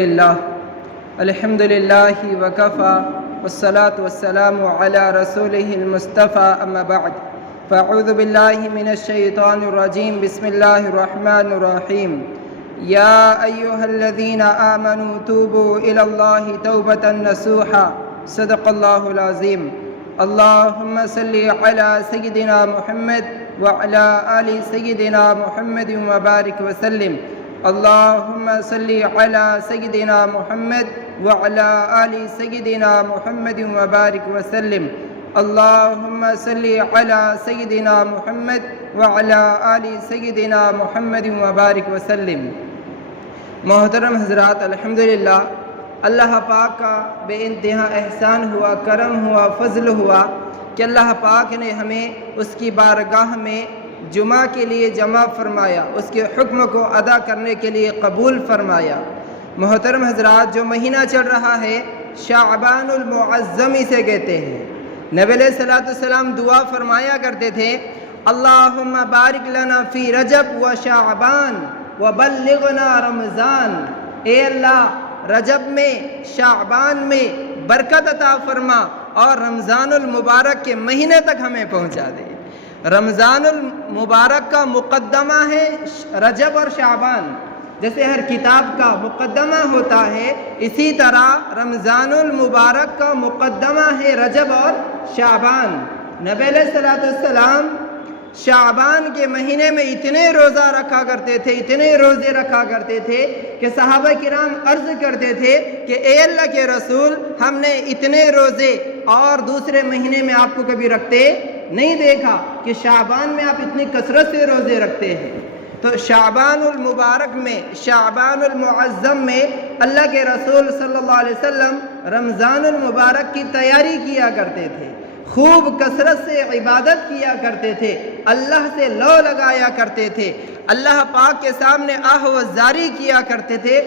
لله الحمد لله وكفى والصلاة والسلام على رسوله المصطفى أما بعد فأعوذ بالله من الشيطان الرجيم بسم الله الرحمن الرحيم يا أيها الذين آمنوا توبوا إلى الله توبة نصوحا صدق الله العظيم اللهم صل على سيدنا محمد وعلى آل سيدنا محمد وبارك وسلم اللهم صل على سيدنا محمد وعلى آل سيدنا محمد وبارك وسلم اللهم صل على سيدنا محمد وعلى آل سيدنا محمد وبارك وسلم۔ محترم حضرات، الحمدللہ اللہ پاک کا بے انتہا احسان ہوا، کرم ہوا، فضل ہوا کہ اللہ پاک نے ہمیں اس کی بارگاہ میں جمعہ کے لیے جمع فرمایا، اس کے حکم کو ادا کرنے کے لیے قبول فرمایا۔ محترم حضرات، جو مہینہ چل رہا ہے شعبان المعظم اسے کہتے ہیں۔ نبی علیہ السلام دعا فرمایا کرتے تھے، اللہم بارک لنا فی رجب و شعبان وبلغنا رمضان، اے اللہ رجب میں، شعبان میں برکت عطا فرما اور رمضان المبارک کے مہینے تک ہمیں پہنچا دے۔ رمضان المبارک کا مقدمہ ہے رجب اور شعبان، جیسے ہر کتاب کا مقدمہ ہوتا ہے اسی طرح رمضان المبارک کا مقدمہ ہے رجب اور شعبان۔ نبی علیہ السلام شعبان کے مہینے میں اتنے روزہ رکھا کرتے تھے، اتنے روزے رکھا کرتے تھے کہ صحابہ کرام عرض کرتے تھے کہ اے اللہ کے رسول، ہم نے اتنے روزے اور دوسرے مہینے میں آپ کو کبھی رکھتے نہیں دیکھا کہ شعبان میں آپ اتنی کثرت سے روزے رکھتے ہیں۔ تو شعبان المبارک میں، شعبان المعظم میں اللہ کے رسول صلی اللہ علیہ وسلم رمضان المبارک کی تیاری کیا کرتے تھے، خوب کثرت سے عبادت کیا کرتے تھے، اللہ سے لو لگایا کرتے تھے، اللہ پاک کے سامنے آہ و زاری کیا کرتے تھے۔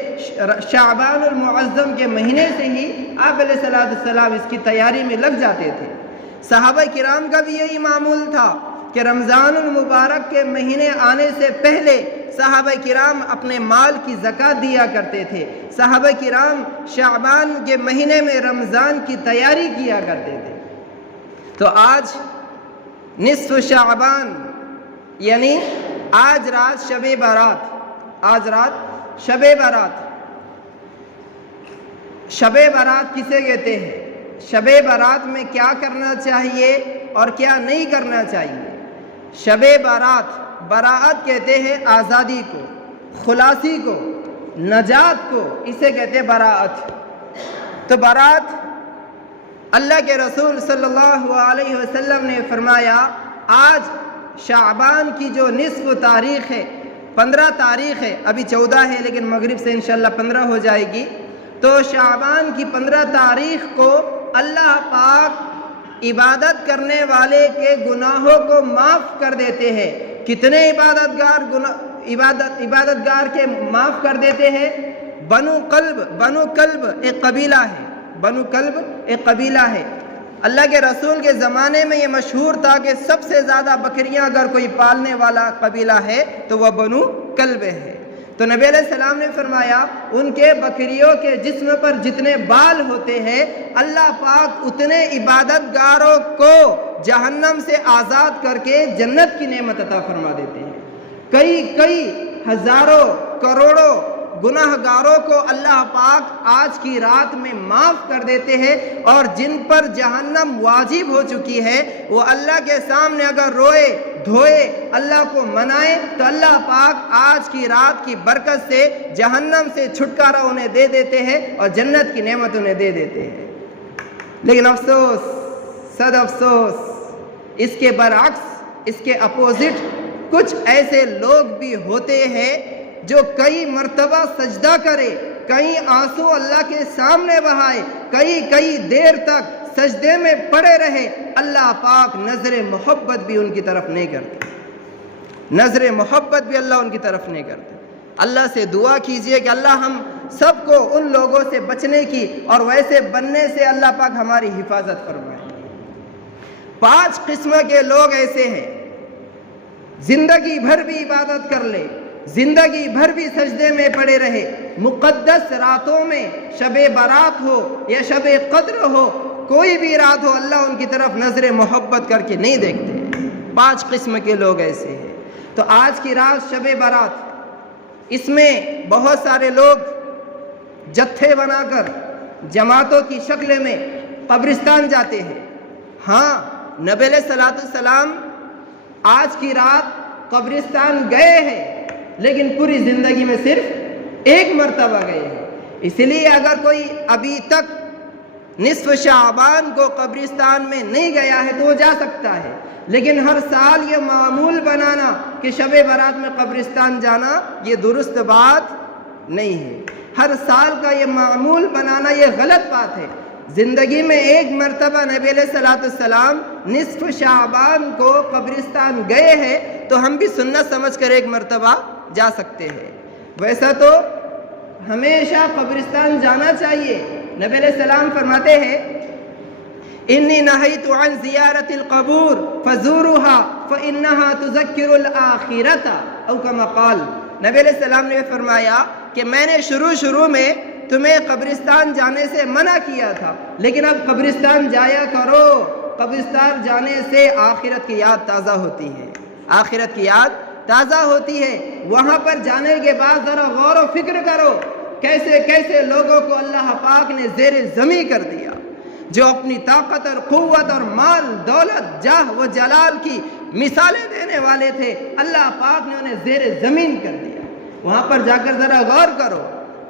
شعبان المعظم کے مہینے سے ہی آپ علیہ السلام اس کی تیاری میں لگ جاتے تھے۔ صحابہ کرام کا بھی یہی معمول تھا کہ رمضان المبارک کے مہینے آنے سے پہلے صحابہ کرام اپنے مال کی زکوٰۃ دیا کرتے تھے، صحابہ کرام شعبان کے مہینے میں رمضان کی تیاری کیا کرتے تھے۔ تو آج نصف شعبان، یعنی آج رات شب برات، آج رات شب برات۔ شب برات کسے کہتے ہیں؟ شب برات میں کیا کرنا چاہیے اور کیا نہیں کرنا چاہیے؟ شب برات، براعت کہتے ہیں آزادی کو، خلاصی کو، نجات کو، اسے کہتے ہیں براعت۔ تو برات اللہ کے رسول صلی اللہ علیہ وسلم نے فرمایا آج شعبان کی جو نصف تاریخ ہے، 15 تاریخ ہے، ابھی 14 ہے لیکن مغرب سے انشاءاللہ 15 ہو جائے گی، تو شعبان کی 15 تاریخ کو اللہ پاک عبادت کرنے والے کے گناہوں کو معاف کر دیتے ہیں۔ کتنے عبادت گار کے معاف کر دیتے ہیں؟ بنو کلب ایک قبیلہ ہے، بنو کلب ایک قبیلہ ہے۔ اللہ کے رسول کے زمانے میں یہ مشہور تھا کہ سب سے زیادہ بکریاں اگر کوئی پالنے والا قبیلہ ہے تو وہ بنو کلب ہے۔ تو نبی علیہ السلام نے فرمایا ان کے بکریوں کے جسم پر جتنے بال ہوتے ہیں اللہ پاک اتنے عبادت گاروں کو جہنم سے آزاد کر کے جنت کی نعمت عطا فرما دیتے ہیں۔ کئی ہزاروں کروڑوں گناہ گاروں کو اللہ پاک آج کی رات میں معاف کر دیتے ہیں، اور جن پر جہنم واجب ہو چکی ہے وہ اللہ کے سامنے اگر روئے دھوئے اللہ کو منائے تو اللہ پاک آج کی رات کی برکت سے جہنم سے چھٹکارا انہیں دے دیتے ہیں اور جنت کی نعمت انہیں دے دیتے ہیں۔ لیکن افسوس، صد افسوس، اس کے برعکس، اس کے اپوزٹ کچھ ایسے لوگ بھی ہوتے ہیں جو کئی مرتبہ سجدہ کرے، کئی آنسو اللہ کے سامنے بہائے، کئی دیر تک سجدے میں پڑے رہے، اللہ پاک نظر محبت بھی ان کی طرف نہیں کرتے، نظر محبت بھی اللہ ان کی طرف نہیں کرتے۔ اللہ سے دعا کیجئے کہ اللہ ہم سب کو ان لوگوں سے بچنے کی اور ویسے بننے سے اللہ پاک ہماری حفاظت فرمائے۔ 5 قسم کے لوگ ایسے ہیں، زندگی بھر بھی عبادت کر لے، زندگی بھر بھی سجدے میں پڑے رہے، مقدس راتوں میں شب برات ہو یا شب قدر ہو، کوئی بھی رات ہو، اللہ ان کی طرف نظر محبت کر کے نہیں دیکھتے۔ 5 قسم کے لوگ ایسے ہیں۔ تو آج کی رات شب برات، اس میں بہت سارے لوگ جتھے بنا کر جماعتوں کی شکل میں قبرستان جاتے ہیں۔ ہاں، نبی علیہ الصلوۃ والسلام آج کی رات قبرستان گئے ہیں، لیکن پوری زندگی میں صرف ایک مرتبہ گئے ہیں۔ اس لیے اگر کوئی ابھی تک نصف شعبان کو قبرستان میں نہیں گیا ہے تو وہ جا سکتا ہے، لیکن ہر سال یہ معمول بنانا کہ شب برات میں قبرستان جانا، یہ درست بات نہیں ہے۔ ہر سال کا یہ معمول بنانا یہ غلط بات ہے۔ زندگی میں ایک مرتبہ نبی علیہ الصلوۃ والسلام نصف شعبان کو قبرستان گئے ہیں تو ہم بھی سنت سمجھ کر ایک مرتبہ جا سکتے ہیں۔ ویسا تو ہمیشہ قبرستان جانا چاہیے۔ نبی علیہ السلام فرماتے ہیں انی نہیت عن زیارت القبور فزورها فانها تذکر الاخرۃ او کما قال۔ نبی علیہ السلام نے فرمایا کہ میں نے شروع میں تمہیں قبرستان جانے سے منع کیا تھا، لیکن اب قبرستان جایا کرو۔ قبرستان جانے سے آخرت کی یاد تازہ ہوتی ہے، آخرت کی یاد تازہ ہوتی ہے۔ وہاں پر جانے کے بعد ذرا غور و فکر کرو، کیسے کیسے لوگوں کو اللہ پاک نے زیر زمین کر دیا، جو اپنی طاقت اور قوت اور مال دولت جاہ و جلال کی مثالیں دینے والے تھے، اللہ پاک نے انہیں زیر زمین کر دیا۔ وہاں پر جا کر ذرا غور کرو،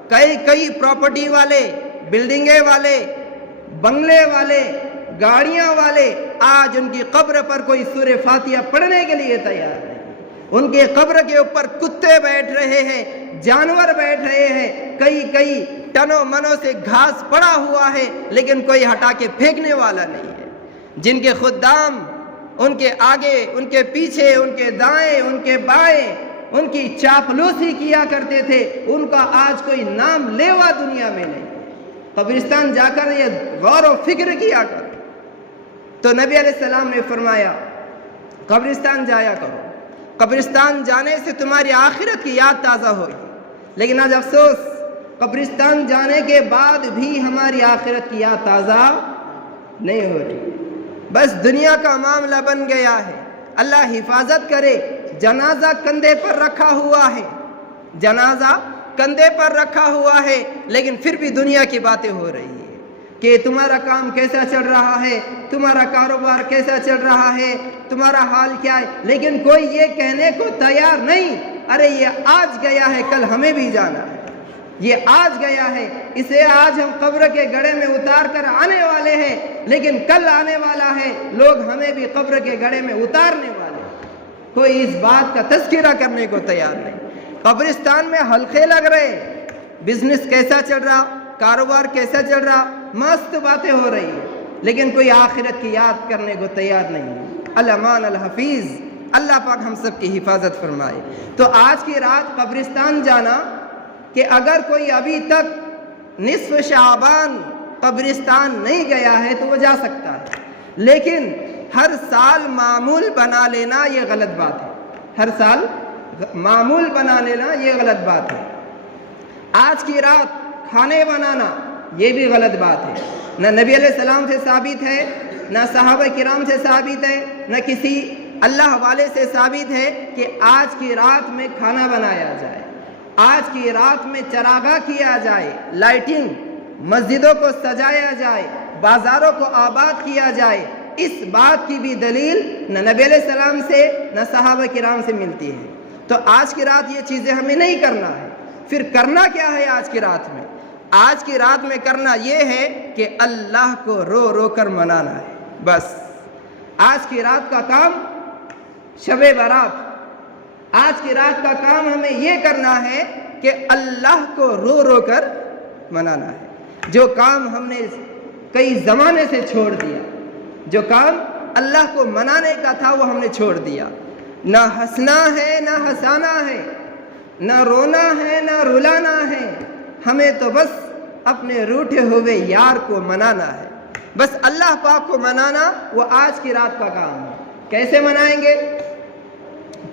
کئی پراپرٹی والے، بلڈنگیں والے، بنگلے والے، گاڑیاں والے آج ان کی قبر پر کوئی سورہ فاتحہ پڑھنے کے لیے تیار نہیں۔ ان کے قبر کے اوپر کتے بیٹھ رہے ہیں، جانور بیٹھ رہے ہیں، کئی ٹنوں منوں سے گھاس پڑا ہوا ہے، لیکن کوئی ہٹا کے پھینکنے والا نہیں ہے۔ جن کے خدام ان کے آگے، ان کے پیچھے، ان کے دائیں، ان کے بائیں ان کی چاپلوسی کیا کرتے تھے، ان کا آج کوئی نام لیوا دنیا میں نہیں۔ قبرستان جا کر یہ غور و فکر کیا کر۔ تو نبی علیہ السلام نے فرمایا قبرستان جایا کرو، قبرستان جانے سے تمہاری آخرت کی یاد تازہ ہوگی۔ لیکن آج افسوس، قبرستان جانے کے بعد بھی ہماری آخرت کی یاد تازہ نہیں ہو رہی، بس دنیا کا معاملہ بن گیا ہے۔ اللہ حفاظت کرے۔ جنازہ کندھے پر رکھا ہوا ہے، جنازہ کندھے پر رکھا ہوا ہے، لیکن پھر بھی دنیا کی باتیں ہو رہی ہیں کہ تمہارا کام کیسا چل رہا ہے، تمہارا کاروبار کیسا چل رہا ہے، تمہارا حال کیا ہے، لیکن کوئی یہ کہنے کو تیار نہیں ارے یہ آج گیا ہے، کل ہمیں بھی جانا ہے، یہ آج گیا ہے، اسے آج ہم قبر کے گڑھے میں اتار کر آنے والے ہیں، لیکن کل آنے والا ہے، لوگ ہمیں بھی قبر کے گڑھے میں اتارنے والے ہیں۔ کوئی اس بات کا تذکرہ کرنے کو تیار نہیں۔ قبرستان میں حلقے لگ رہے، بزنس کیسا چل رہا، کاروبار کیسا چل رہا، مست باتیں ہو رہی ہیں، لیکن کوئی آخرت کی یاد کرنے کو تیار نہیں۔ الامان الحفیظ، اللہ پاک ہم سب کی حفاظت فرمائے۔ تو آج کی رات قبرستان جانا، کہ اگر کوئی ابھی تک نصف شعبان قبرستان نہیں گیا ہے تو وہ جا سکتا ہے، لیکن ہر سال معمول بنا لینا یہ غلط بات ہے۔ ہر سال معمول بنا لینا یہ غلط بات ہے۔ آج کی رات کھانے بنانا یہ بھی غلط بات ہے۔ نہ نبی علیہ السلام سے ثابت ہے، نہ صحابہ کرام سے ثابت ہے، نہ کسی اللہ والے سے ثابت ہے کہ آج کی رات میں کھانا بنایا جائے، آج کی رات میں چراغاں کیا جائے، لائٹنگ، مسجدوں کو سجایا جائے، بازاروں کو آباد کیا جائے۔ اس بات کی بھی دلیل نہ نبی علیہ السلام سے نہ صحابہ کرام سے ملتی ہے۔ تو آج کی رات یہ چیزیں ہمیں نہیں کرنا ہے۔ پھر کرنا کیا ہے آج کی رات میں؟ آج کی رات میں کرنا یہ ہے کہ اللہ کو رو رو کر منانا ہے، بس۔ آج کی رات کا کام شب برات، آج کی رات کا کام ہمیں یہ کرنا ہے کہ اللہ کو رو رو کر منانا ہے۔ جو کام ہم نے کئی زمانے سے چھوڑ دیا، جو کام اللہ کو منانے کا تھا وہ ہم نے چھوڑ دیا۔ نہ ہنسنا ہے نہ ہنسانا ہے، نہ رونا ہے نہ رلانا ہے، ہمیں تو بس اپنے روٹھے ہوئے یار کو منانا ہے، بس اللہ پاک کو منانا وہ آج کی رات کا کام ہے۔ کیسے منائیں گے؟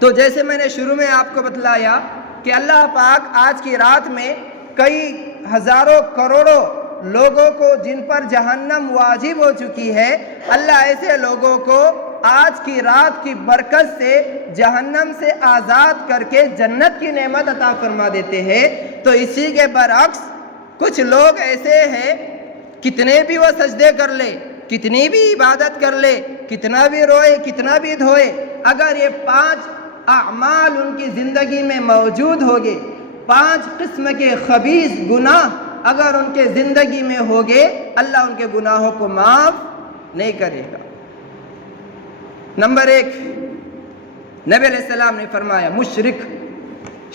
تو جیسے میں نے شروع میں آپ کو بتلایا کہ اللہ پاک آج کی رات میں کئی ہزاروں کروڑوں لوگوں کو جن پر جہنم واجب ہو چکی ہے، اللہ ایسے لوگوں کو آج کی رات کی برکت سے جہنم سے آزاد کر کے جنت کی نعمت عطا فرما دیتے ہیں۔ تو اسی کے برعکس کچھ لوگ ایسے ہیں، کتنے بھی وہ سجدے کر لے، کتنی بھی عبادت کر لے، کتنا بھی روئے، کتنا بھی دھوئے، اگر یہ 5 اعمال ان کی زندگی میں موجود ہوگے، 5 قسم کے خبیث گناہ اگر ان کے زندگی میں ہوگے، اللہ ان کے گناہوں کو معاف نہیں کرے گا۔ نمبر 1، نبی علیہ السلام نے فرمایا مشرک،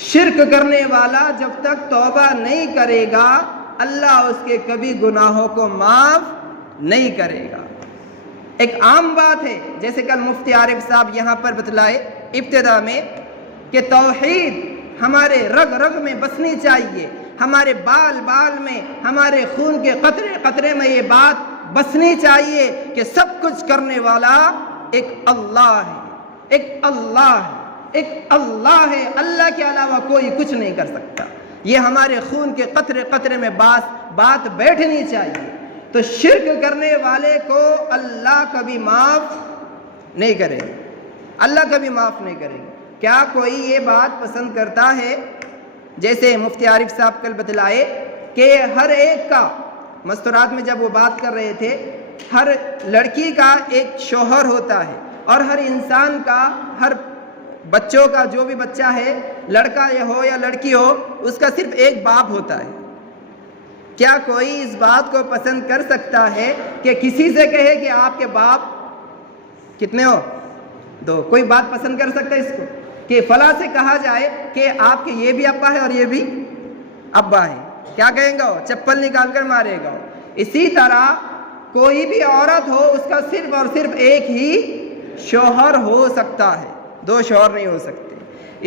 شرک کرنے والا جب تک توبہ نہیں کرے گا، اللہ اس کے کبھی گناہوں کو معاف نہیں کرے گا۔ ایک عام بات ہے، جیسے کل مفتی عارف صاحب یہاں پر بتلائے ابتدا میں، کہ توحید ہمارے رگ رگ میں بسنی چاہیے، ہمارے بال بال میں، ہمارے خون کے قطرے قطرے میں یہ بات بسنی چاہیے کہ سب کچھ کرنے والا ایک اللہ ہے، ایک اللہ ہے، ایک اللہ ہے، اللہ کے علاوہ کوئی کچھ نہیں کر سکتا۔ یہ ہمارے خون کے قطرے قطرے میں بات بیٹھنی چاہیے۔ تو شرک کرنے والے کو اللہ کبھی معاف نہیں کرے گا، اللہ کبھی معاف نہیں کرے گا۔ کیا کوئی یہ بات پسند کرتا ہے، جیسے مفتی عارف صاحب کل بتلائے کہ ہر ایک کا، مستورات میں جب وہ بات کر رہے تھے، ہر لڑکی کا ایک شوہر ہوتا ہے، اور ہر انسان کا، ہر بچوں کا، جو بھی بچہ ہے، لڑکا ہو یا لڑکی ہو، اس کا صرف ایک باپ ہوتا ہے۔ کیا کوئی اس بات کو پسند کر سکتا ہے کہ کسی سے کہے کہ آپ کے باپ کتنے ہو؟ 2؟ کوئی بات پسند کر سکتا ہے اس کو کہ فلاں سے کہا جائے کہ آپ کے یہ بھی ابا ہے اور یہ بھی ابا ہے؟ کیا کہیں گا؟ وہ چپل نکال کر مارے گا۔ اسی طرح کوئی بھی عورت ہو، اس کا صرف اور صرف ایک ہی شوہر ہو سکتا ہے، 2 شوہر نہیں ہو سکتے۔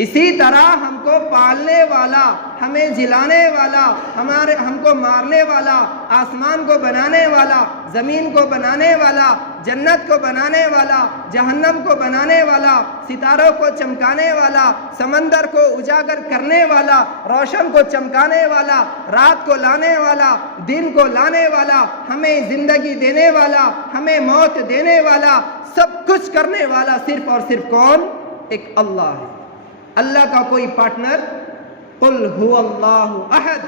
اسی طرح ہم کو پالنے والا، ہمیں جلانے والا، ہم کو مارنے والا، آسمان کو بنانے والا، زمین کو بنانے والا، جنت کو بنانے والا، جہنم کو بنانے والا، ستاروں کو چمکانے والا، سمندر کو اجاگر کرنے والا، روشن کو چمکانے والا، رات کو لانے والا، دن کو لانے والا، ہمیں زندگی دینے والا، ہمیں موت دینے والا، سب کچھ کرنے والا صرف اور صرف کون؟ ایک اللہ ہے۔ اللہ کا کوئی پارٹنر؟ قل هو اللہ احد،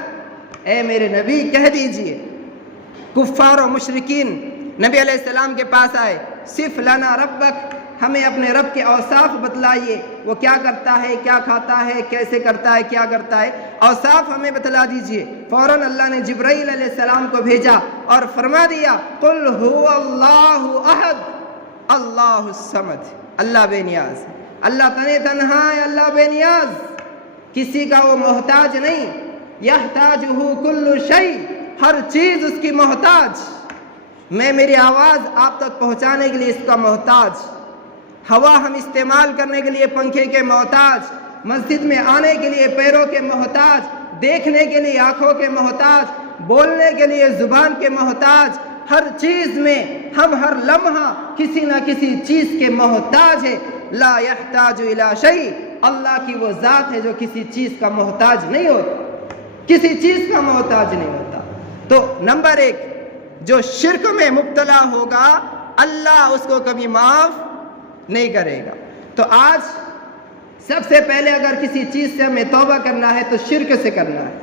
اے میرے نبی کہہ دیجئے۔ کفار و مشرکین نبی علیہ السلام کے پاس آئے، صف لنا ربک، ہمیں اپنے رب کے اوصاف بتلائیے، وہ کیا کرتا ہے، کیا کھاتا ہے، کیسے کرتا ہے، کیا کرتا ہے، اوصاف ہمیں بتلا دیجئے۔ فوراً اللہ نے جبرائیل علیہ السلام کو بھیجا اور فرما دیا قل هو اللہ احد اللہ الصمد، اللہ بے نیاز، اللہ تنہا ہے، اللہ بے نیاز، کسی کا وہ محتاج نہیں۔ یحتاجہ کل شیء، ہر چیز اس کی محتاج۔ میں میری آواز آپ تک پہنچانے کے لیے اس کا محتاج، ہوا ہم استعمال کرنے کے لیے پنکھے کے محتاج، مسجد میں آنے کے لیے پیروں کے محتاج، دیکھنے کے لیے آنکھوں کے محتاج، بولنے کے لیے زبان کے محتاج۔ ہر چیز میں ہم ہر لمحہ کسی نہ کسی چیز کے محتاج ہے۔ لا یحتاج الی شیء، اللہ کی وہ ذات ہے جو کسی چیز کا محتاج نہیں ہوتا، کسی چیز کا محتاج نہیں ہوتا۔ تو نمبر 1، جو شرک میں مبتلا ہوگا اللہ اس کو کبھی معاف نہیں کرے گا۔ تو آج سب سے پہلے اگر کسی چیز سے ہمیں توبہ کرنا ہے تو شرک سے کرنا ہے،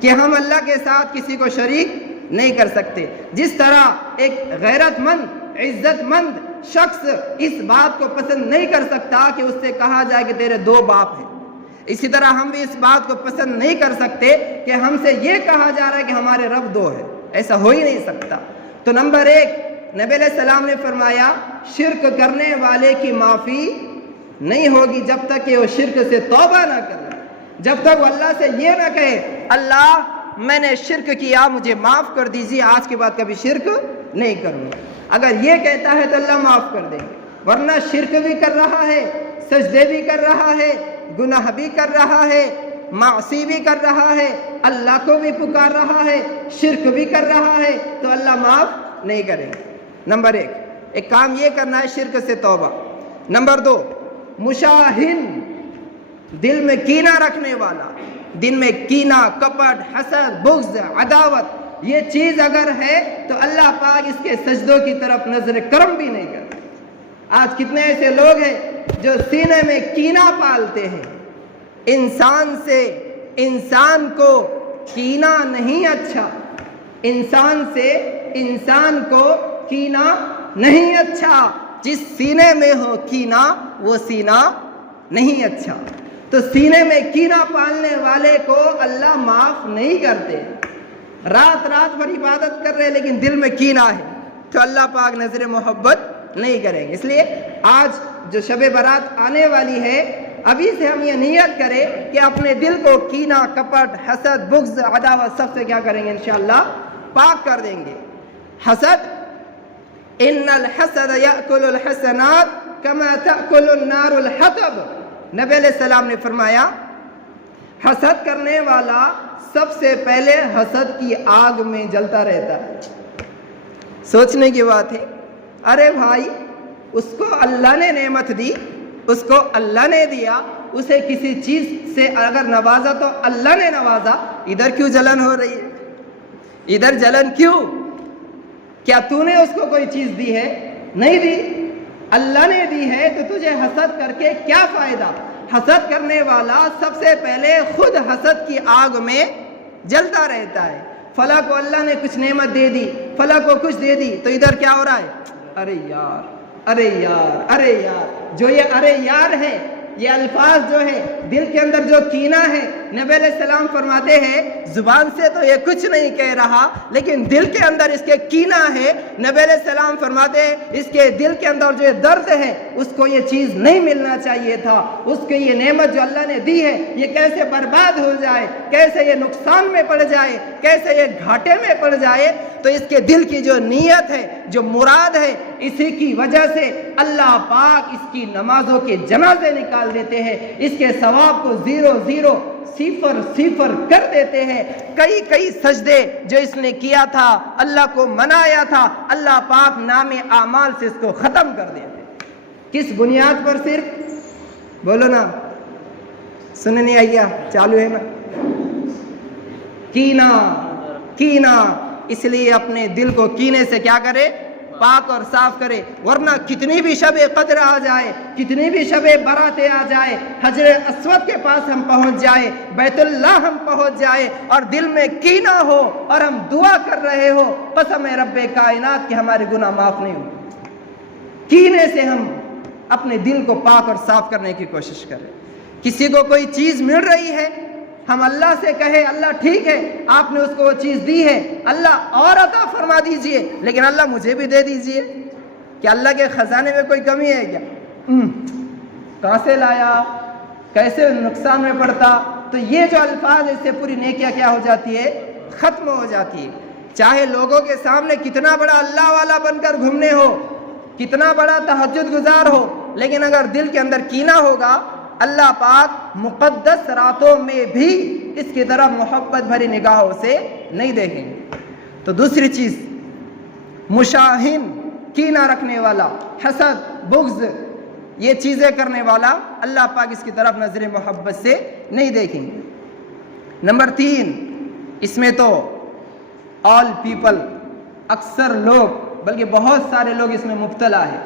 کہ ہم اللہ کے ساتھ کسی کو شریک نہیں کر سکتے۔ جس طرح ایک غیرت مند، عزت مند شخص اس بات کو پسند نہیں کر سکتا کہ اس سے کہا جائے کہ تیرے 2 باپ ہیں، اسی طرح ہم بھی اس بات کو پسند نہیں کر سکتے کہ ہم سے یہ کہا جا رہا ہے کہ ہمارے رب 2 ہے، ایسا ہو ہی نہیں سکتا۔ تو نمبر 1، نبی علیہ السلام نے فرمایا شرک کرنے والے کی معافی نہیں ہوگی جب تک کہ وہ شرک سے توبہ نہ کرے، جب تک وہ اللہ سے یہ نہ کہے اللہ میں نے شرک کیا مجھے معاف کر دیجیے، آج کے بعد کبھی شرک نہیں کروں گا۔ اگر یہ کہتا ہے تو اللہ معاف کر دیں گے، ورنہ شرک بھی کر رہا ہے، سجدے بھی کر رہا ہے، گناہ بھی کر رہا ہے، معصی بھی کر رہا ہے، اللہ کو بھی پکار رہا ہے، شرک بھی کر رہا ہے، تو اللہ معاف نہیں کرے گا۔ نمبر 1، ایک کام یہ کرنا ہے شرک سے توبہ۔ نمبر 2، مشاہن، دل میں کینہ رکھنے والا، دل میں کینہ، کپٹ، حسد، بغض، عداوت یہ چیز اگر ہے تو اللہ پاک اس کے سجدوں کی طرف نظر کرم بھی نہیں کرتا۔ آج کتنے ایسے لوگ ہیں جو سینے میں کینہ پالتے ہیں۔ انسان سے انسان کو کینہ نہیں اچھا، انسان سے انسان کو کینہ نہیں اچھا، جس سینے میں ہو کینہ وہ سینہ نہیں اچھا۔ تو سینے میں کینہ پالنے والے کو اللہ معاف نہیں کرتے۔ رات رات بھر عبادت کر رہے لیکن دل میں کینہ ہے تو اللہ پاک نظر محبت نہیں کریں گے۔ اس لیے آج جو شب برات آنے والی ہے، ابھی سے ہم یہ نیت کریں کہ اپنے دل کو کینہ، کپٹ، حسد، بغض، عداوت سب سے کیا کریں گے؟ انشاءاللہ پاک کر دیں گے۔ حسد، ان الحسد یأکل الحسنات کما تأکل النار الحطب، نبی علیہ السلام نے فرمایا حسد کرنے والا سب سے پہلے حسد کی آگ میں جلتا رہتا ہے۔ سوچنے کی بات ہے، ارے بھائی اس کو اللہ نے نعمت دی، اس کو اللہ نے دیا، اسے کسی چیز سے اگر نوازا تو اللہ نے نوازا، ادھر کیوں جلن ہو رہی ہے؟ ادھر جلن کیوں؟ کیا تو نے اس کو کوئی چیز دی ہے؟ نہیں دی، اللہ نے دی ہے، تو تجھے حسد کر کے کیا فائدہ؟ حسد کرنے والا سب سے پہلے خود حسد کی آگ میں جلتا رہتا ہے۔ فلاں کو اللہ نے کچھ نعمت دے دی، فلاں کو کچھ دے دی، تو ادھر کیا ہو رہا ہے؟ ارے یار، ارے یار، ارے یار۔ جو یہ ارے یار ہے، یہ الفاظ جو ہے دل کے اندر جو کینہ ہے، نبی علیہ السلام فرماتے ہیں زبان سے تو یہ کچھ نہیں کہہ رہا لیکن دل کے اندر اس کے کینہ ہے۔ نبی علیہ السلام فرماتے ہیں اس کے دل کے اندر جو درد ہے اس کو یہ چیز نہیں ملنا چاہیے تھا، اس کو یہ نعمت جو اللہ نے دی ہے یہ کیسے برباد ہو جائے، کیسے یہ نقصان میں پڑ جائے، کیسے یہ گھاٹے میں پڑ جائے۔ تو اس کے دل کی جو نیت ہے، جو مراد ہے، اسی کی وجہ سے اللہ پاک اس کی نمازوں کے جنازے نکال دیتے ہیں، اس کے ثواب کو 0 صفر کر دیتے ہیں۔ کئی سجدے جو اس نے کیا تھا، اللہ کو منایا تھا، اللہ پاک نام اعمال سے اس کو ختم کر دیتے۔ کس بنیاد پر؟ صرف بولو نا، سننے نہیں آئیا، چالو ہے نا، کینہ۔ اس لیے اپنے دل کو کینے سے کیا کرے؟ پاک اور صاف کرے، ورنہ کتنی بھی شب قدر آ جائے، کتنی بھی شب براتیں آ جائے، حجر اسود کے پاس ہم پہنچ جائے، بیت اللہ ہم پہنچ جائے اور دل میں کینہ ہو اور ہم دعا کر رہے ہو، قسم رب کائنات کہ ہمارے گناہ معاف نہیں ہوں۔ کینے سے ہم اپنے دل کو پاک اور صاف کرنے کی کوشش کریں۔ کسی کو کوئی چیز مل رہی ہے، ہم اللہ سے کہیں اللہ ٹھیک ہے آپ نے اس کو وہ چیز دی ہے، اللہ اور عطا فرما دیجئے، لیکن اللہ مجھے بھی دے دیجئے۔ کیا اللہ کے خزانے میں کوئی کمی ہے کیا؟ کہاں سے لایا، کیسے نقصان میں پڑتا؟ تو یہ جو الفاظ اس سے پوری نیکیاں کیا ہو جاتی ہے؟ ختم ہو جاتی ہے۔ چاہے لوگوں کے سامنے کتنا بڑا اللہ والا بن کر گھومنے ہو، کتنا بڑا تہجد گزار ہو، لیکن اگر دل کے اندر کینہ ہوگا، اللہ پاک مقدس راتوں میں بھی اس کی طرف محبت بھری نگاہوں سے نہیں دیکھیں گے۔ تو دوسری چیز، مشاہن، کینہ رکھنے والا، حسد، بغض، یہ چیزیں کرنے والا، اللہ پاک اس کی طرف نظر محبت سے نہیں دیکھیں گے۔ نمبر 3، اس میں تو آل پیپل، اکثر لوگ بلکہ بہت سارے لوگ اس میں مبتلا ہے۔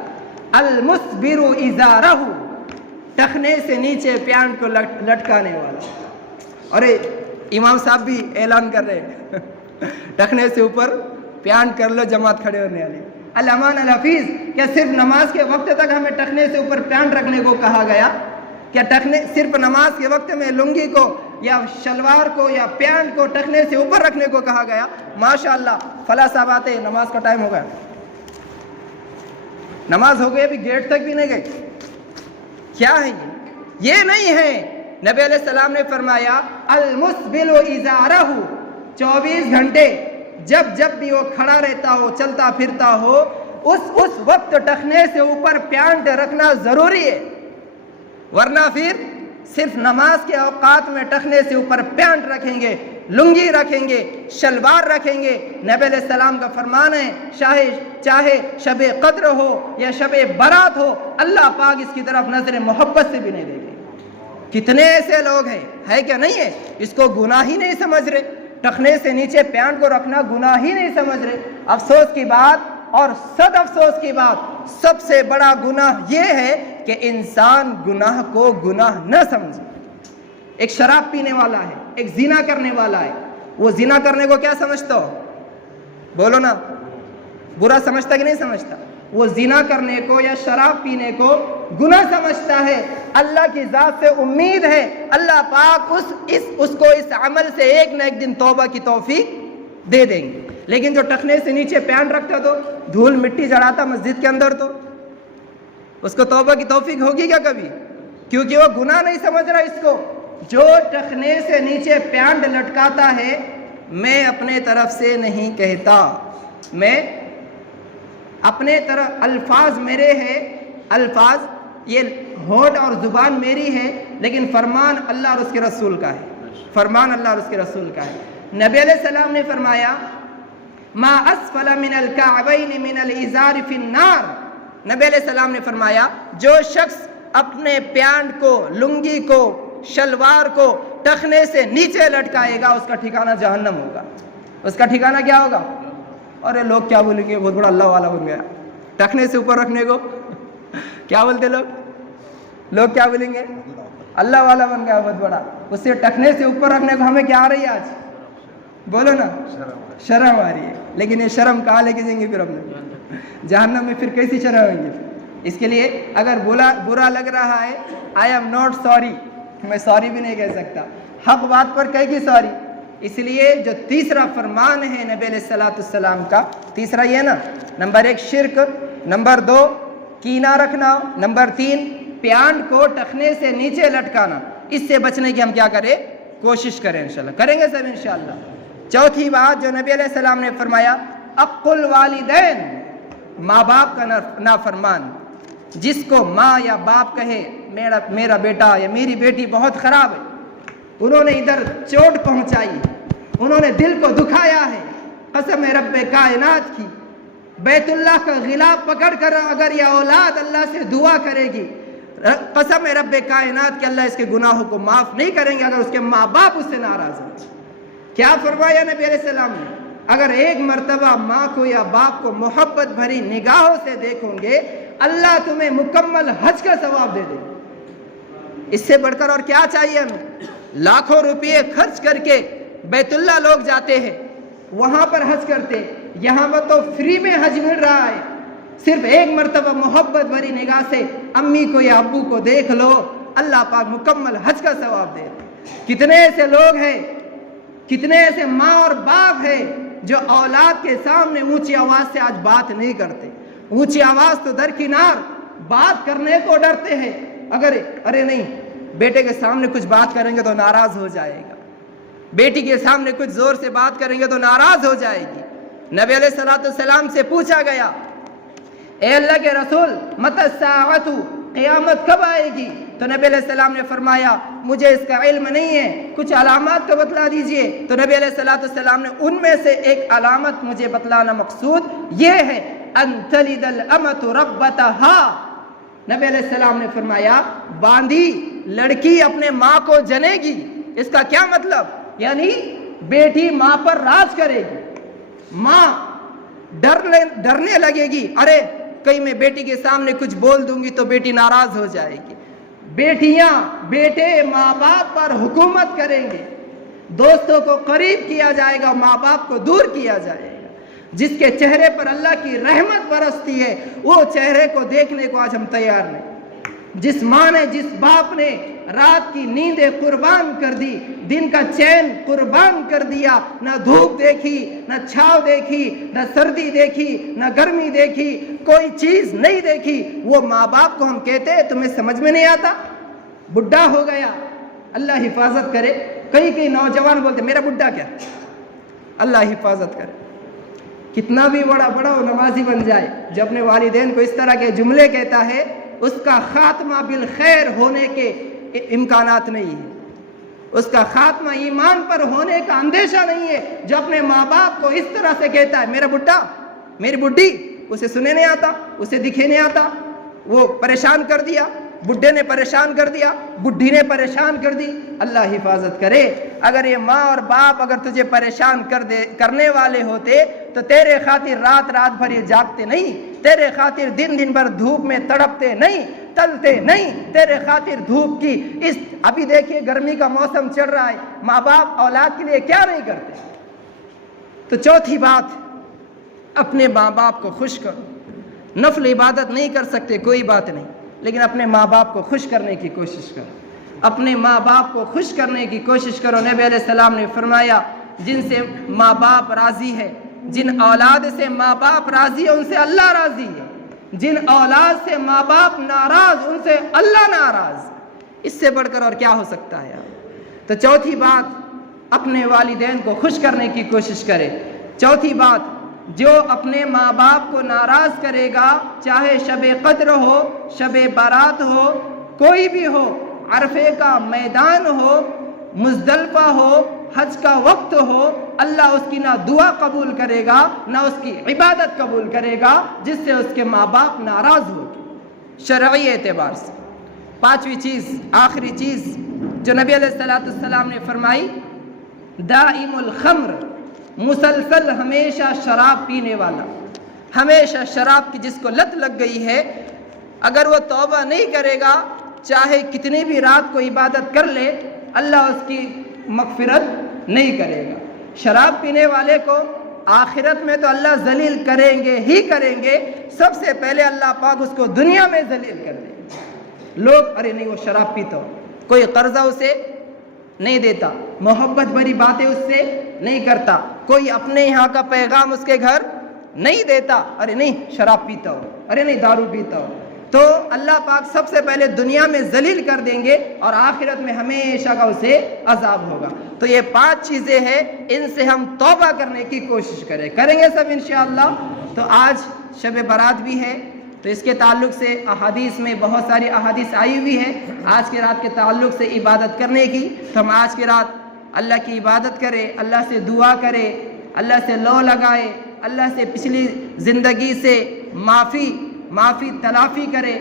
المسبر ازارہ، ٹخنے سے نیچے پیانٹ کو لٹکانے والا۔ اور امام صاحب بھی اعلان کر رہے ہیں ٹخنے سے اوپر پیانٹ کر لو جماعت کھڑے ہونے والے۔ الامان الحفیظ، کیا صرف نماز کے وقت تک ہمیں ٹخنے سے اوپر پیانٹ رکھنے کو کہا گیا؟ کیا ٹخنے صرف نماز کے وقت میں لنگی کو یا شلوار کو یا پیانٹ کو ٹخنے سے اوپر رکھنے کو کہا گیا؟ ماشاءاللہ فلاں صاحب آتے، نماز کا ٹائم ہو گیا، نماز ہو گئی ابھی گیٹ تک بھی نہیں گئے۔ کیا ہے یہ نہیں ہے۔ نبی علیہ السلام نے فرمایا المسبل ازارہ، 24 گھنٹے جب بھی وہ کھڑا رہتا ہو، چلتا پھرتا ہو، اس وقت ٹخنے سے اوپر پیانٹ رکھنا ضروری ہے، ورنہ پھر صرف نماز کے اوقات میں ٹخنے سے اوپر پیانٹ رکھیں گے، لنگی رکھیں گے، شلوار رکھیں گے، نبی علیہ السلام کا فرمان ہے چاہے شب قدر ہو یا شب برات ہو، اللہ پاک اس کی طرف نظر محبت سے بھی نہیں دیکھیں۔ کتنے ایسے لوگ ہیں، ہے کیا نہیں ہے، اس کو گناہ ہی نہیں سمجھ رہے، ٹخنے سے نیچے پینٹ کو رکھنا گناہ ہی نہیں سمجھ رہے۔ افسوس کی بات اور صد افسوس کی بات، سب سے بڑا گناہ یہ ہے کہ انسان گناہ کو گناہ نہ سمجھے۔ ایک شراب پینے والا ہے، ایک زنا کرنے والا ہے، وہ زنا کرنے کو کیا سمجھتا ہو؟ بولو نا، برا سمجھتا کہ نہیں سمجھتا؟ وہ زنا کرنے کو یا شراب پینے کو گناہ سمجھتا ہے۔ اللہ کی ذات سے امید ہے اللہ پاک اس کو اس عمل سے ایک نہ ایک دن توبہ کی توفیق دے دیں گے۔ لیکن جو ٹخنے سے نیچے پین رکھتا تو دھول مٹی جڑاتا مسجد کے اندر، تو اس کو توبہ کی توفیق ہوگی کیا کبھی؟ کیونکہ وہ گناہ نہیں سمجھ رہا اس کو۔ جو ٹخنے سے نیچے پینڈ لٹکاتا ہے، میں اپنے طرف سے نہیں کہتا، میں اپنے طرف، الفاظ میرے ہیں، الفاظ یہ ہونٹ اور زبان میری ہے، لیکن فرمان اللہ اور اس کے رسول کا ہے، فرمان اللہ اور اس کے رسول کا ہے۔ نبی علیہ السلام نے فرمایا ما اسفل من الکعبین من الازار فی النار، نبی علیہ السلام نے فرمایا جو شخص اپنے پیانٹ کو، لنگی کو، شلوار کو ٹخنے سے نیچے لٹکائے گا، اس کا ٹھکانہ جہنم ہوگا۔ اس کا ٹھکانہ کیا ہوگا؟ اور لوگ کیا بولیں گے، بہت بڑا اللہ والا بن گیا ٹخنے سے اوپر رکھنے کو۔ کیا بولتے لوگ کیا بولیں گے؟ اللہ والا بن گیا بہت بڑا، اس سے ٹخنے سے اوپر رکھنے کو ہمیں کیا آ رہی ہے آج؟ بولو نا، شرم آ رہی ہے۔ لیکن یہ شرم کہاں لے کے جائیں گے پھر ہم نے؟ جہنم میں پھر کیسی شرم ہوئیں گے؟ اس کے لیے اگر برا لگ رہا ہے، آئی ایم ناٹ سوری، میں سوری بھی نہیں کہہ سکتا، حق بات پر کہے گی سوری۔ اس لیے جو تیسرا فرمان ہے نبی علیہ السلام کا، تیسرا یہ نا، نمبر 1 شرک، نمبر 2 کینہ رکھنا، نمبر 3 پیانٹ کو ٹخنے سے نیچے لٹکانا۔ اس سے بچنے کی ہم کیا کریں؟ کوشش کریں، انشاءاللہ کریں گے سب انشاءاللہ۔ چوتھی بات جو نبی علیہ السلام نے فرمایا، حق الوالدین، ماں باپ کا نافرمان، جس کو ماں یا باپ کہے میرا بیٹا یا میری بیٹی بہت خراب ہے، انہوں نے ادھر چوٹ پہنچائی، انہوں نے دل کو دکھایا ہے، قسم رب کائنات کی، بیت اللہ کا غلاف پکڑ کر اگر یہ اولاد اللہ سے دعا کرے گی، قسم رب کائنات کہ اللہ اس کے گناہوں کو معاف نہیں کریں گے اگر اس کے ماں باپ اس سے ناراض ہیں۔ کیا فرمایا نبی علیہ السلام نے؟ اگر ایک مرتبہ ماں کو یا باپ کو محبت بھری نگاہوں سے دیکھو گے، اللہ تمہیں مکمل حج کا ثواب دے دے۔ اس سے بڑھ کر اور کیا چاہیے ہمیں؟ لاکھوں روپے خرچ کر کے بیت اللہ لوگ جاتے ہیں، وہاں پر حج کرتے، یہاں پر تو فری میں حج مل رہا ہے۔ صرف ایک مرتبہ محبت بھری نگاہ سے امی کو یا ابو کو دیکھ لو، اللہ پاک مکمل حج کا ثواب دے۔ کتنے ایسے لوگ ہیں، کتنے ایسے ماں اور باپ ہیں جو اولاد کے سامنے اونچی آواز سے آج بات نہیں کرتے، اونچی آواز تو درکنار، بات کرنے کو ڈرتے ہیں۔ اگر ارے نہیں بیٹے کے سامنے کچھ بات کریں گے تو ناراض ہو جائے گا، بیٹی کے سامنے کچھ زور سے بات کریں گے تو ناراض ہو جائے گی۔ نبی علیہ السلام سے پوچھا گیا، اے اللہ کے رسول متی الساعۃ، قیامت کب آئے گی؟ تو نبی علیہ السلام نے فرمایا مجھے اس کا علم نہیں ہے، کچھ علامات تو بتلا دیجئے۔ تو نبی علیہ السلام نے ان میں سے ایک علامت مجھے بتلانا مقصود یہ ہے، ان تلد الامۃ ربتہا، نبی علیہ السلام نے فرمایا باندھی لڑکی اپنے ماں کو جنے گی۔ اس کا کیا مطلب؟ یعنی بیٹی ماں پر راج کرے گی، ماں ڈرنے لگے گی، ارے کہیں میں بیٹی کے سامنے کچھ بول دوں گی تو بیٹی ناراض ہو جائے گی۔ بیٹیاں بیٹے ماں باپ پر حکومت کریں گے، دوستوں کو قریب کیا جائے گا، ماں باپ کو دور کیا جائے گا۔ جس کے چہرے پر اللہ کی رحمت برستی ہے وہ چہرے کو دیکھنے کو آج ہم تیار نہیں۔ جس ماں نے، جس باپ نے رات کی نیندیں قربان کر دی، دن کا چین قربان کر دیا، نہ دھوپ دیکھی، نہ چھاؤ دیکھی، نہ سردی دیکھی، نہ گرمی دیکھی، کوئی چیز نہیں دیکھی، وہ ماں باپ کو ہم کہتے ہیں تمہیں سمجھ میں نہیں آتا، بڈھا ہو گیا، اللہ حفاظت کرے۔ کئی نوجوان بولتے میرا بڈھا کیا، اللہ حفاظت کرے۔ کتنا بھی بڑا نمازی بن جائے، جو اپنے والدین کو اس طرح کے جملے کہتا ہے اس کا خاتمہ بالخیر ہونے کے امکانات نہیں ہے، اس کا خاتمہ ایمان پر ہونے کا اندیشہ نہیں ہے۔ جو اپنے ماں باپ کو اس طرح سے کہتا ہے میرا بڈھا، میری بڈھی، اسے سنے نہیں آتا، اسے دکھے نہیں آتا، وہ پریشان کر دیا، بڈھے نے پریشان کر دیا، بڈھی نے پریشان کر دی، اللہ حفاظت کرے۔ اگر یہ ماں اور باپ اگر تجھے پریشان کرنے والے ہوتے تو تیرے خاطر رات رات بھر یہ جاگتے نہیں، تیرے خاطر دن دن بھر دھوپ میں تڑپتے نہیں، تلتے نہیں، تیرے خاطر دھوپ کی ابھی دیکھیے گرمی کا موسم چل رہا ہے، ماں باپ اولاد کے لیے کیا نہیں کرتے۔ تو چوتھی بات، اپنے ماں باپ کو خوش کرو۔ نفل عبادت نہیں کر سکتے کوئی بات نہیں، لیکن اپنے ماں باپ کو خوش کرنے کی کوشش کرو، اپنے ماں باپ کو خوش کرنے کی کوشش کرو۔ نبی علیہ السلام نے فرمایا جن سے ماں باپ راضی ہے، جن اولاد سے ماں باپ راضی ہے ان سے اللہ راضی ہے، جن اولاد سے ماں باپ ناراض ان سے اللہ ناراض۔ اس سے بڑھ کر اور کیا ہو سکتا ہے یار۔ تو چوتھی بات، اپنے والدین کو خوش کرنے کی کوشش کرے۔ چوتھی بات، جو اپنے ماں باپ کو ناراض کرے گا، چاہے شب قدر ہو، شب بارات ہو، کوئی بھی ہو، عرفے کا میدان ہو، مزدلفہ ہو، حج کا وقت ہو، اللہ اس کی نہ دعا قبول کرے گا نہ اس کی عبادت قبول کرے گا جس سے اس کے ماں باپ ناراض ہوگی شرعی اعتبار سے۔ پانچویں چیز، آخری چیز جو نبی علیہ السلام نے فرمائی، دائم الخمر، مسلسل ہمیشہ شراب پینے والا، ہمیشہ شراب کی جس کو لت لگ گئی ہے، اگر وہ توبہ نہیں کرے گا، چاہے کتنی بھی رات کو عبادت کر لے، اللہ اس کی مغفرت نہیں کرے گا۔ شراب پینے والے کو آخرت میں تو اللہ ذلیل کریں گے ہی کریں گے، سب سے پہلے اللہ پاک اس کو دنیا میں ذلیل کر دیں گے۔ لوگ ارے نہیں وہ شراب پیتا ہو، کوئی قرضہ اسے نہیں دیتا، محبت بھری باتیں اس سے نہیں کرتا، کوئی اپنے یہاں کا پیغام اس کے گھر نہیں دیتا، ارے نہیں شراب پیتا ہو، ارے نہیں دارو پیتا ہو، تو اللہ پاک سب سے پہلے دنیا میں ذلیل کر دیں گے اور آخرت میں ہمیشہ کا اسے عذاب ہوگا۔ تو یہ 5 چیزیں ہیں، ان سے ہم توبہ کرنے کی کوشش کریں گے سب انشاءاللہ۔ تو آج شب برات بھی ہے، تو اس کے تعلق سے احادیث میں بہت ساری احادیث آئی ہوئی ہے آج کی رات کے تعلق سے عبادت کرنے کی۔ تو ہم آج کی رات اللہ کی عبادت کرے، اللہ سے دعا کرے، اللہ سے لو لگائے، اللہ سے پچھلی زندگی سے معافی تلافی کرے۔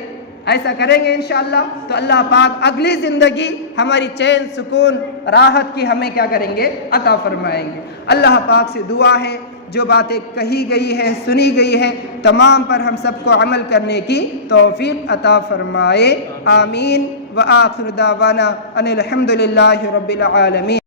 ایسا کریں گے انشاءاللہ تو اللہ پاک اگلی زندگی ہماری چین سکون راحت کی ہمیں کیا کریں گے، عطا فرمائیں گے۔ اللہ پاک سے دعا ہے جو باتیں کہی گئی ہے، سنی گئی ہے، تمام پر ہم سب کو عمل کرنے کی توفیق عطا فرمائے، آمین۔ وآخر دعوانا ان الحمد للہ رب العالمین۔